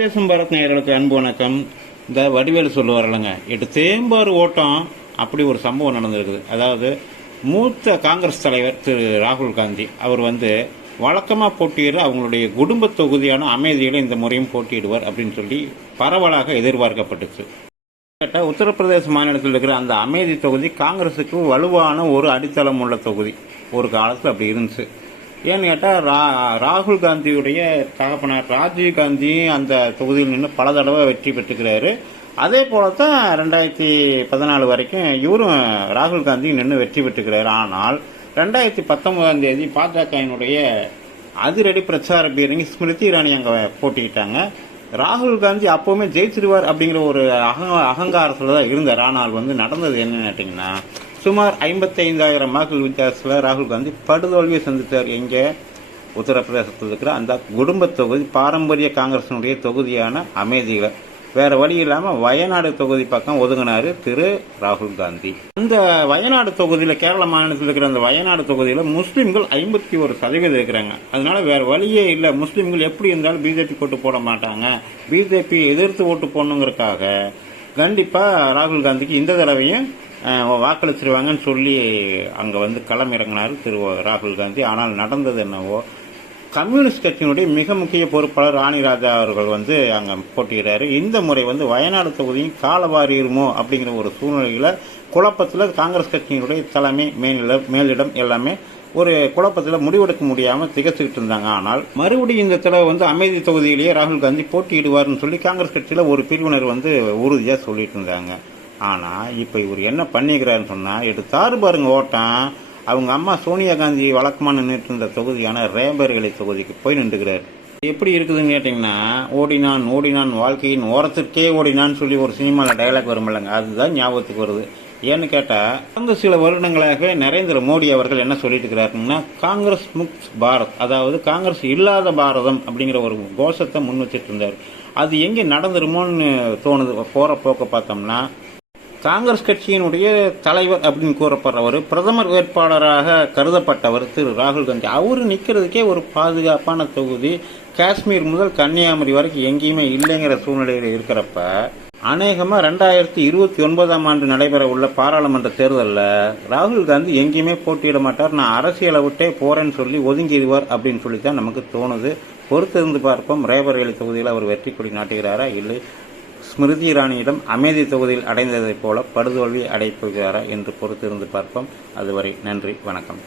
தேசம் பாரத் நேயர்களுக்கு அன்பு வணக்கம். இந்த வடிவேலு சொல்லுவார் இல்லைங்க, 8 தேம்பாறு ஓட்டம் அப்படி ஒரு சம்பவம் நடந்திருக்குது. அதாவது மூத்த காங்கிரஸ் தலைவர் திரு ராகுல் காந்தி அவர் வழக்கமாக போட்டியிட அவங்களுடைய குடும்ப தொகுதியான அமேதியில் இந்த முறையும் போட்டியிடுவார் அப்படின்னு சொல்லி பரவலாக எதிர்பார்க்கப்பட்டுச்சு. கேட்டால் உத்தரப்பிரதேச மாநிலத்தில் இருக்கிற அந்த அமேதி தொகுதி காங்கிரஸுக்கு வலுவான ஒரு அடித்தளம் உள்ள தொகுதி. ஒரு காலத்தில் அப்படி இருந்துச்சு. ஏன்னு கேட்டால் ராகுல் காந்தியுடைய தகப்பனார் ராஜீவ் காந்தி அந்த தொகுதியில் நின்று பல தடவை வெற்றி பெற்றுக்கிறாரு. அதே போல தான் 2014 வரைக்கும் இவரும் ராகுல் காந்தி நின்று வெற்றி பெற்றுக்கிறாரு. ஆனால் 2019 பாஜகவினுடைய அதிரடி பிரச்சார பீரங்கி ஸ்மிருதி இரானி அங்கே போட்டிக்கிட்டாங்க. ராகுல் காந்தி அப்போவுமே ஜெயிச்சிருவார் அப்படிங்கிற ஒரு அகங்காரத்தில் தான் இருந்தார். ஆனால் நடந்தது என்னன்னு கேட்டிங்கன்னா, சுமார் 55,000 வாக்குகள் வித்தியாசத்தில் ராகுல் காந்தி படுதோல்வியை சந்தித்தார். எங்கே? உத்தரப்பிரதேசத்தில் இருக்கிற அந்த குடும்ப தொகுதி, பாரம்பரிய காங்கிரசினுடைய தொகுதியான அமேதியில். வேற வழி இல்லாமல் வயநாடு தொகுதி பக்கம் ஒதுங்கினார் திரு ராகுல் காந்தி. அந்த வயநாடு தொகுதியில், கேரள மாநிலத்தில் இருக்கிற அந்த வயநாடு தொகுதியில் முஸ்லீம்கள் 51% இருக்கிறாங்க. அதனால வேற வழியே இல்லை. முஸ்லீம்கள் எப்படி இருந்தாலும் பிஜேபி ஓட்டு போட மாட்டாங்க, பிஜேபி எதிர்த்து ஓட்டு போடணுங்கிறதுக்காக கண்டிப்பாக ராகுல் காந்திக்கு இந்த தடவையும் வாக்களிச்சிருவாங்கன்னு சொல்லி அங்கே களமிறங்கினார் திரு ராகுல் காந்தி. ஆனால் நடந்தது என்னவோ, கம்யூனிஸ்ட் கட்சியினுடைய மிக முக்கிய பொறுப்பாளர் ராணி ராஜா அவர்கள் அங்கே போட்டியிடாரு. இந்த முறை வயநாடு தொகுதியும் காலவாரியுமோ அப்படிங்கிற ஒரு சூழ்நிலையில் குழப்பத்தில் காங்கிரஸ் கட்சியினுடைய தலைமை மேலிடம் எல்லாமே ஒரு குழப்பத்தில் முடிவெடுக்க முடியாமல் திகச்சுக்கிட்டு இருந்தாங்க. ஆனால் மறுபடியும் இந்த தடவை அமேதி தொகுதியிலேயே ராகுல் காந்தி போட்டியிடுவார்னு சொல்லி காங்கிரஸ் கட்சியில் ஒரு பிரிவினர் உறுதியாக சொல்லிட்டு இருந்தாங்க. ஆனால் இப்போ இவர் என்ன பண்ணிக்கிறாருன்னு சொன்னால், எடுத்தாரு பாருங்க ஓட்டம். அவங்க அம்மா சோனியா காந்தி வழக்கமாக நின்றுட்டு இருந்த தொகுதியான ரேபரேலி தொகுதிக்கு போய் நின்றுக்கிறார். எப்படி இருக்குதுன்னு கேட்டிங்கன்னா, ஓடினான் ஓடினான் வாழ்க்கையின் ஓரத்திற்கே ஓடினான்னு சொல்லி ஒரு சினிமாவில் டைலாக் வரும் இல்லைங்க, அதுதான் ஞாபகத்துக்கு வருது. ஏன்னு கேட்டால், கடந்த சில வருடங்களாகவே நரேந்திர மோடி அவர்கள் என்ன சொல்லிட்டு இருக்கிறாருன்னா, காங்கிரஸ் முக்த் பாரத், அதாவது காங்கிரஸ் இல்லாத பாரதம் அப்படிங்கிற ஒரு கோஷத்தை முன் வச்சுட்டு இருந்தார். அது எங்கே நடந்துருமோன்னு தோணுது. போகிற போக்க பார்த்தோம்னா, காங்கிரஸ் கட்சியினுடைய தலைவர் அப்படின்னு கூறப்படுறவர், பிரதமர் வேட்பாளராக கருதப்பட்டவர் திரு ராகுல் காந்தி, அவரு நிற்கிறதுக்கே ஒரு பாதுகாப்பான தொகுதி காஷ்மீர் முதல் கன்னியாகுமரி வரைக்கும் எங்கேயுமே இல்லைங்கிற சூழ்நிலையில் இருக்கிறப்ப, அநேகமாக 2029 நடைபெற உள்ள பாராளுமன்ற தேர்தலில் ராகுல் காந்தி எங்கேயுமே போட்டியிட மாட்டார், நான் அரசியலை விட்டே போறேன்னு சொல்லி ஒதுங்கிடுவார் அப்படின்னு சொல்லித்தான் நமக்கு தோணுது. பொறுத்திருந்து பார்ப்போம். ரேபரேலி தொகுதியில் அவர் வெற்றி கொடி நாட்டுகிறாரா, இல்லை ஸ்மிருதி இரானியிடம் அமேதி தொகுதியில் அடைந்ததைப் போல படுதோல்வி அடைப்புகிறாரா என்று பொறுத்திருந்து பார்ப்போம். அதுவரை நன்றி, வணக்கம்.